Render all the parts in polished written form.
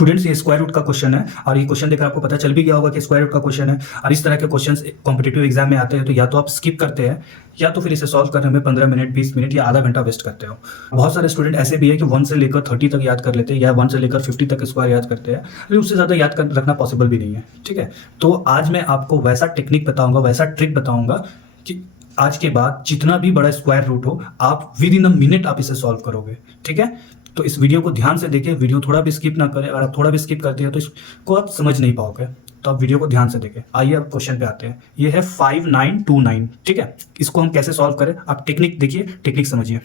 Students ये square root का question है और ये क्वेश्चन देखकर आपको पता चल भी गया होगा कि स्क्वायर रूट का क्वेश्चन है। और इस तरह के क्वेश्चन कॉम्पिटिटिव एग्जाम में आते हैं तो या तो आप स्किप करते हैं या तो फिर इसे सॉल्व करने में 15 मिनट 20 मिनट या आधा घंटा वेस्ट करते हो। बहुत सारे स्टूडेंट ऐसे भी है कि 1 से लेकर 30 तक याद कर लेते हैं या 1 से लेकर 50 तक स्क्वायर याद करते हैं, लेकिन उससे ज़्यादा याद कर रखना पॉसिबल भी नहीं है। ठीक है, तो आज मैं आपको वैसा टेक्निक बताऊंगा, वैसा ट्रिक बताऊंगा कि आज के बाद जितना भी बड़ा स्क्वायर रूट हो आप विद इन अ मिनट आप इसे सॉल्व करोगे। ठीक है, तो इस वीडियो को ध्यान से देखिए, वीडियो थोड़ा भी स्किप ना करें। अगर आप थोड़ा भी स्किप करते हैं तो इसको आप समझ नहीं पाओगे, तो आप वीडियो को ध्यान से देखें। आइए अब क्वेश्चन पे आते हैं। ये है 5929। ठीक है, इसको हम कैसे सॉल्व करें आप टेक्निक देखिए, टेक्निक समझिए।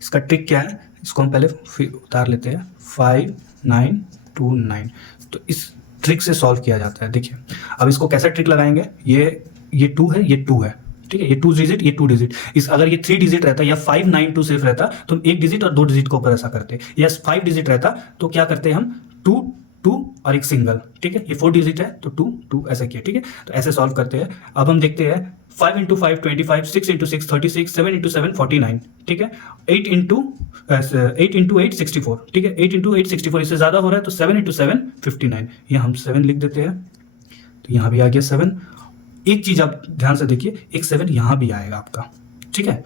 इसका ट्रिक क्या है, इसको हम पहले फिर उतार लेते हैं। 5929, तो इस ट्रिक से सॉल्व किया जाता है। देखिए अब इसको कैसे ट्रिक लगाएंगे। ये 2 है, ये 2 है। ठीक है, ये 2 डिजिट, ये 2 डिजिट। इस अगर ये 3 डिजिट रहता या 592 सिर्फ रहता तो हम 1 डिजिट और 2 डिजिट के ऊपर ऐसा करते, या 5 डिजिट रहता तो क्या करते हम 2 2 और एक सिंगल। ठीक है, ये 4 डिजिट है तो 2 2 ऐसा किया। ठीक है, तो ऐसे सॉल्व करते हैं। अब हम देखते हैं 5 इंटू 5 25, 6 इंटू 6 36, 7 इंटू 7 49। ठीक है, 8 इंटू 8 64। ठीक है, 8 इंटू 8 64, इससे ज़्यादा हो रहा है तो 7 इंटू 7 59। यहाँ हम 7 लिख देते हैं, तो यहाँ भी आ गया 7। एक चीज आप ध्यान से देखिए, एक 7 यहां भी आएगा आपका। ठीक है,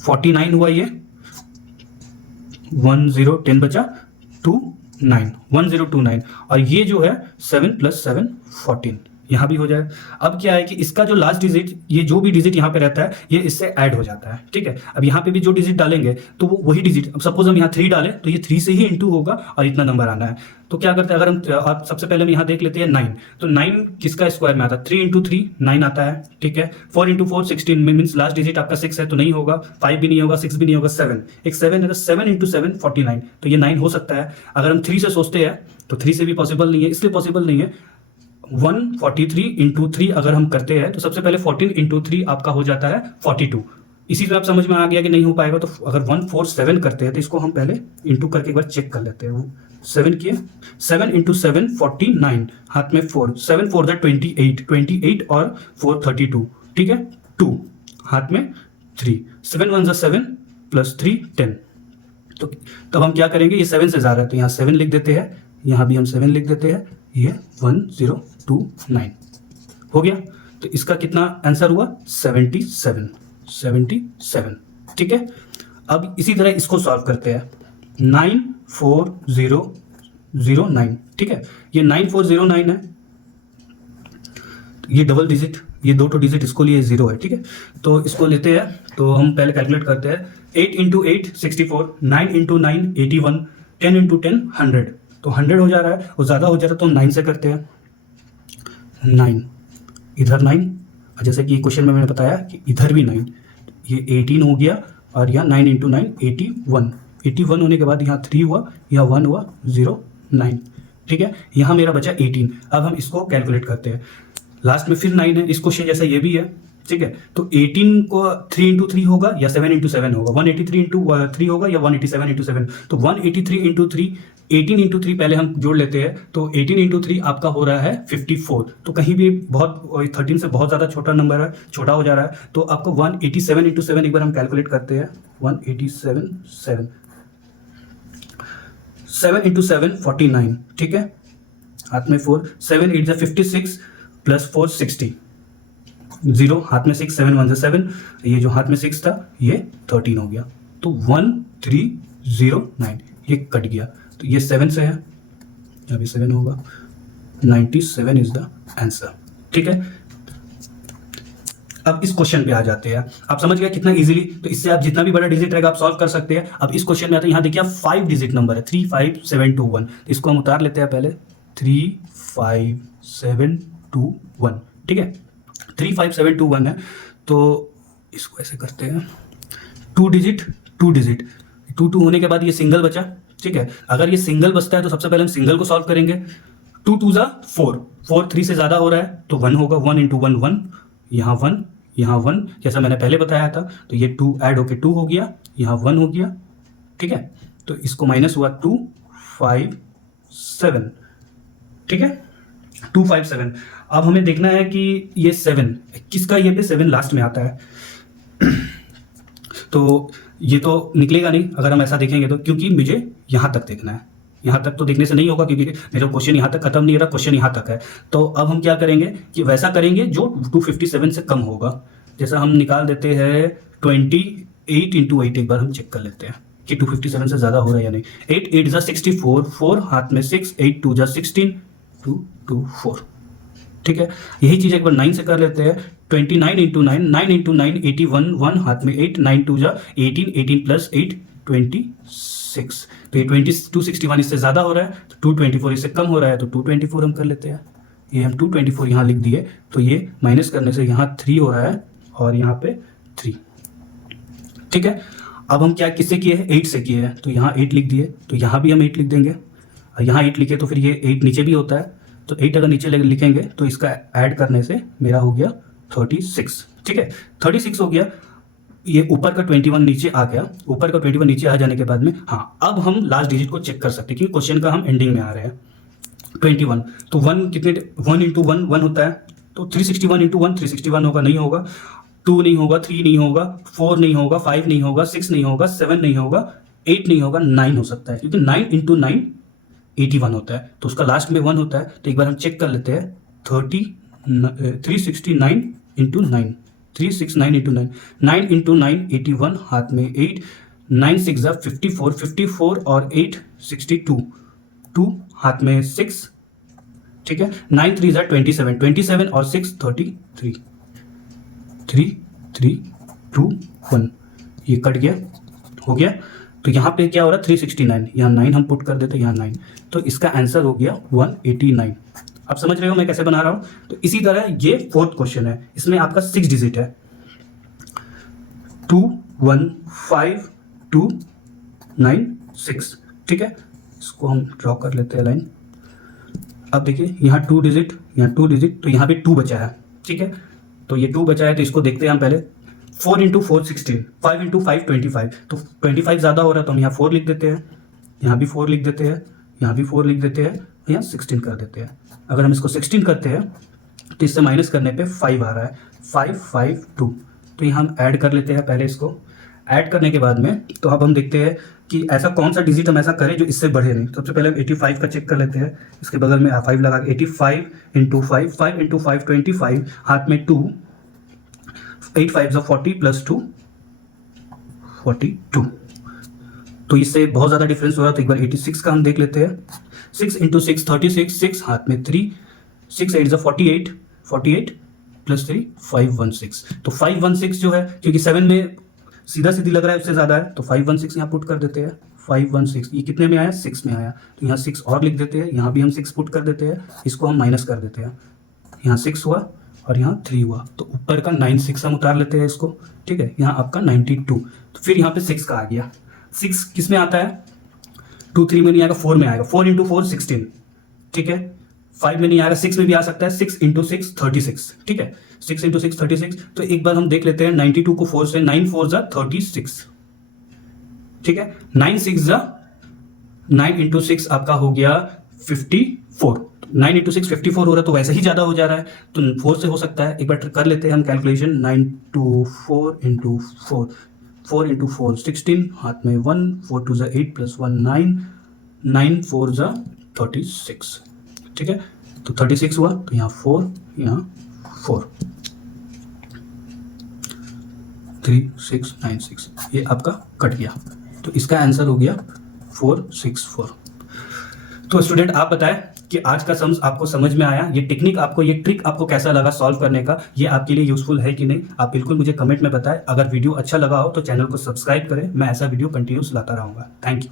49 हुआ, ये 10 बचा 29, 1029, और ये जो है 7 + 7 14, यहां भी हो जाए। अब क्या है कि इसका जो लास्ट डिजिट, ये जो भी डिजिट यहाँ पे रहता है ये इससे ऐड हो जाता है। ठीक है, अब यहाँ पे भी जो डिजिट डालेंगे तो वो वही डिजिट, अब सपोज हम यहाँ 3 डालें तो ये 3 से ही इंटू होगा और इतना नंबर आना है। तो क्या करते हैं, अगर हम आप सबसे पहले हम यहाँ देख लेते हैं 9, तो 9 किसका स्क्वायर में आता है, 3 इंटू 3 9 आता है। ठीक है, 4 इंटू 4 16, मीन्स लास्ट डिजिट आपका 6 है तो नहीं होगा, 5 भी नहीं होगा, 6 भी नहीं होगा, 7, एक 7 है तो 7 इंटू 7 49, तो ये 9 हो सकता है। अगर हम 3 से सोचते हैं तो 3 से भी पॉसिबल नहीं है, इसलिए पॉसिबल नहीं है। 143 इंटू 3 अगर हम करते हैं तो सबसे पहले 14 इंटू 3 आपका हो जाता है 42। इसी से आप समझ में आ गया कि नहीं हो पाएगा। तो अगर 147 करते हैं तो इसको हम पहले इंटू करके एक बार चेक कर लेते हैं। 7 किए, 7 इंटू 7 49, हाथ में 4, 7 4 28, 28 और 4 32। ठीक है, 2 हाथ में 3, 7 1 7 + 3 10। तो तब हम क्या करेंगे, ये 7 से ज़्यादा है तो यहाँ 7 लिख देते हैं, यहाँ भी हम 7 लिख देते हैं। ये 1029 हो गया। तो इसका कितना आंसर हुआ, 77 77। ठीक है, अब इसी तरह इसको सॉल्व करते हैं। 94009। ठीक है, ये 9409 है, ये डबल डिजिट, ये 2 डिजिट इसको लिए 0 है। ठीक है, तो इसको लेते हैं, तो हम पहले कैलकुलेट करते हैं। 8 इंटू 8 64, 9 इंटू 9 81, 10 इंटू 10 100, तो 100 हो जा रहा है, वो ज़्यादा हो जा रहा है तो हम 9 से करते हैं। 9 इधर 9, और जैसे कि क्वेश्चन में मैंने बताया कि इधर भी 9, ये 18 हो गया, और यहाँ 9 इंटू 9 81, 81 होने के बाद यहाँ 3 हुआ, यहाँ 1 हुआ, 0 9। ठीक है, यहाँ मेरा बचा 18। अब हम इसको कैलकुलेट करते हैं। लास्ट में फिर 9 है, इस क्वेश्चन जैसा ये भी है। ठीक है, तो 18 को 3 इंटू 3 होगा या 7 इंटू 7 होगा, 183 इंटू 3 होगा या 187 इंटू 7। तो 183 इंटू 3, 18 इंटू 3 पहले हम जोड़ लेते हैं, तो 18 इंटू 3 आपका हो रहा है 54। तो कहीं भी बहुत 13 से बहुत ज़्यादा छोटा नंबर है, छोटा हो जा रहा है, तो आपको 187 इंटू 7 एक बार हम कैलकुलेट करते हैं। 187 7 इंटू 7 49। ठीक है, हाथ में 4, 7 8 = 56 + 4 60, 0 हाथ में 6, 7 1 = 7, ये जो हाथ में 6 था ये 13 हो गया, तो 1309 ये कट गया। तो ये 7 से है, अभी 7 होगा, 97 इज द आंसर। ठीक है, अब इस क्वेश्चन पे आ जाते हैं। आप समझ गए कितना इजीली, तो इससे आप जितना भी बड़ा डिजिट रहेगा आप सॉल्व कर सकते हैं। अब इस क्वेश्चन में आते हैं, यहाँ देखिए 5 डिजिट नंबर है, 35721, इसको हम उतार लेते हैं पहले। 35721। ठीक है, 35721 है, तो इसको ऐसे करते हैं। 2 डिजिट 2 डिजिट, 2 2 होने के बाद ये सिंगल बचा। ठीक है, अगर ये सिंगल बचता है तो सबसे पहले हम सिंगल को सॉल्व करेंगे। 2 2 = 4, 4 3 से ज़्यादा हो रहा है तो 1 होगा, 1 इंटू 1 1, यहाँ 1 यहाँ 1, जैसा मैंने पहले बताया था। तो ये 2 ऐड होके 2 हो गया, यहाँ 1 हो गया। ठीक है, तो इसको माइनस हुआ 257। ठीक है, 257। अब हमें देखना है कि ये 7 किसका, ये पे 7 लास्ट में आता है। तो ये तो निकलेगा नहीं अगर हम ऐसा देखेंगे तो, क्योंकि मुझे यहाँ तक देखना है। यहाँ तक तो देखने से नहीं होगा क्योंकि मेरा क्वेश्चन यहाँ तक खत्म नहीं हो रहा, क्वेश्चन यहाँ तक है। तो अब हम क्या करेंगे कि वैसा करेंगे जो 257 से कम होगा। जैसा हम निकाल देते हैं 28 इंटू 8, एक बार हम चेक कर लेते हैं कि 257 से ज़्यादा हो रहा है या नहीं। 8 8 जा 64, 4 हाथ में 6, 8 2 जा 16, 2 2 4। ठीक है, यही चीज़ एक बार 9 से कर लेते हैं। 29 इंटू 9, 9 इंटू 9 81, 1 हाथ में 8, 9 2 जा 18, 18 प्लस 8 26। तो ये 261 इससे ज़्यादा हो रहा है, तो 224 इससे कम हो रहा है, तो 224 हम कर लेते हैं। ये हम 224 यहाँ लिख दिए, तो ये माइनस करने से यहाँ 3 हो रहा है और यहाँ पे 3। ठीक है, अब हम क्या किससे किए हैं, 8 से किए हैं, तो यहाँ 8 लिख दिए, तो यहाँ भी हम 8 लिख देंगे। और यहाँ 8 लिखे तो फिर ये 8 नीचे भी होता है, तो 8 अगर नीचे लिखेंगे तो इसका ऐड करने से मेरा हो गया 36। ठीक है, 36 हो गया। ये ऊपर का 21 नीचे आ गया, ऊपर का 21 नीचे आ जाने के बाद में हाँ अब हम लास्ट डिजिट को चेक कर सकते हैं क्योंकि क्वेश्चन का हम एंडिंग में आ रहे हैं। 21 तो 1 कितने, 1 इंटू 1 1 होता है, तो 361 इंटू 1 361 होगा, नहीं होगा। 2 नहीं होगा, 3 नहीं होगा, 4 नहीं होगा, 5 नहीं होगा, 6 नहीं होगा, 7 नहीं होगा, 8 नहीं होगा, 9 हो सकता है क्योंकि 9 इंटू 9 81 होता है, तो उसका लास्ट में 1 होता है। तो एक बार हम चेक कर लेते हैं 369 इंटू 9, 369 इंटू 9, 9 इंटू 9 81 हाथ में 8, 9 6 जा 54, 54 और 8 62, 2 हाथ में 6। ठीक है, 9 3 जा 27, 27 और 6 33, 3 3 2 1, ये कट गया, हो गया। तो यहाँ पे क्या हो रहा है 369, यहाँ 9 हम पुट कर देते हैं, यहाँ 9, तो इसका आंसर हो गया 189। आप समझ रहे हो मैं कैसे बना रहा हूँ। तो इसी तरह ये 4th क्वेश्चन है, इसमें आपका 6 डिजिट है, 2 1 5 2 9 6। ठीक है, इसको हम ड्रॉ कर लेते हैं लाइन। अब देखिए यहाँ 2 डिजिट, यहाँ 2 डिजिट, तो यहाँ पे 2 बचा है। ठीक है, तो ये 2 बचा है, तो इसको देखते हैं हम पहले। 4 इंटू 4 16, 5 इंटू 5 25, तो 25 ज़्यादा हो रहा है तो हम यहाँ 4 लिख देते हैं, यहाँ भी 4 लिख देते हैं, यहाँ भी 4 लिख देते हैं, यहाँ 16 कर देते हैं। अगर हम इसको 16 करते हैं तो इससे माइनस करने पे 5 आ रहा है, 5 5 2, तो यहाँ हम ऐड कर लेते हैं पहले इसको। ऐड करने के बाद में तो अब हम देखते हैं कि ऐसा कौन सा डिजिट हम ऐसा करें जो इससे बढ़े नहीं। सबसे पहले हम 85 का चेक कर लेते हैं, इसके बगल में 5 लगा के 85 इंटू 5, 5 इंटू 5 25, हाथ में 2, 8 5 40 प्लस 2 42, तो इससे बहुत ज़्यादा डिफरेंस हो रहा है। तो एक बार 86 का हम देख लेते हैं। 6 इंटू 6 36, 6 हाथ में 3, 6 8 48, 48 प्लस 3 516, तो 516 जो है क्योंकि 7 में सीधा सीधी लग रहा है उससे ज़्यादा है, तो 516 यहाँ पुट कर देते हैं। 516 ये कितने में आया, 6 में आया, तो यहाँ 6 और लिख देते हैं, यहाँ भी हम 6 पुट कर देते हैं, इसको हम माइनस कर देते हैं। यहाँ 6 हुआ और यहाँ 3 हुआ, तो ऊपर का 96 हम उतार लेते हैं इसको। ठीक है, यहाँ आपका 92, तो फिर यहाँ पे 6 का आ गया। 6 किस में आता है, 2 3 में नहीं आएगा, 4 में आएगा। 4 इंटू 4 16। ठीक है, 5 में नहीं आएगा, 6 में भी आ सकता है। 6 इंटू 6 36। ठीक है, 6 इंटू 6 36। तो एक बार हम देख लेते हैं 92 को 4 से, 9 4 जा 36। ठीक है, 9 6 जा 9 इंटू 6 आपका हो गया 54। 9 इंटू 6 54 हो रहा है, तो वैसे ही ज़्यादा हो जा रहा है, तो 4 से हो सकता है। एक बार कर लेते हैं हम कैलकुलेशन। 9 2 4 इंटू 4, 4 इंटू 4 16, हाथ में 1, 4 2 जा 8 प्लस 1 9, 9 4 जा 36। ठीक है, तो 36 हुआ, तो यहाँ 4, यहाँ 4, 3 6 9 6, ये आपका कट गया, तो इसका आंसर हो गया 464। तो स्टूडेंट आप बताएं कि आज का सम्स आपको समझ में आया, ये टेक्निक आपको, ये ट्रिक आपको कैसा लगा सॉल्व करने का, ये आपके लिए यूजफुल है कि नहीं, आप बिल्कुल मुझे कमेंट में बताएं। अगर वीडियो अच्छा लगा हो तो चैनल को सब्सक्राइब करें, मैं ऐसा वीडियो कंटिन्यूस लाता रहूँगा। Thank you.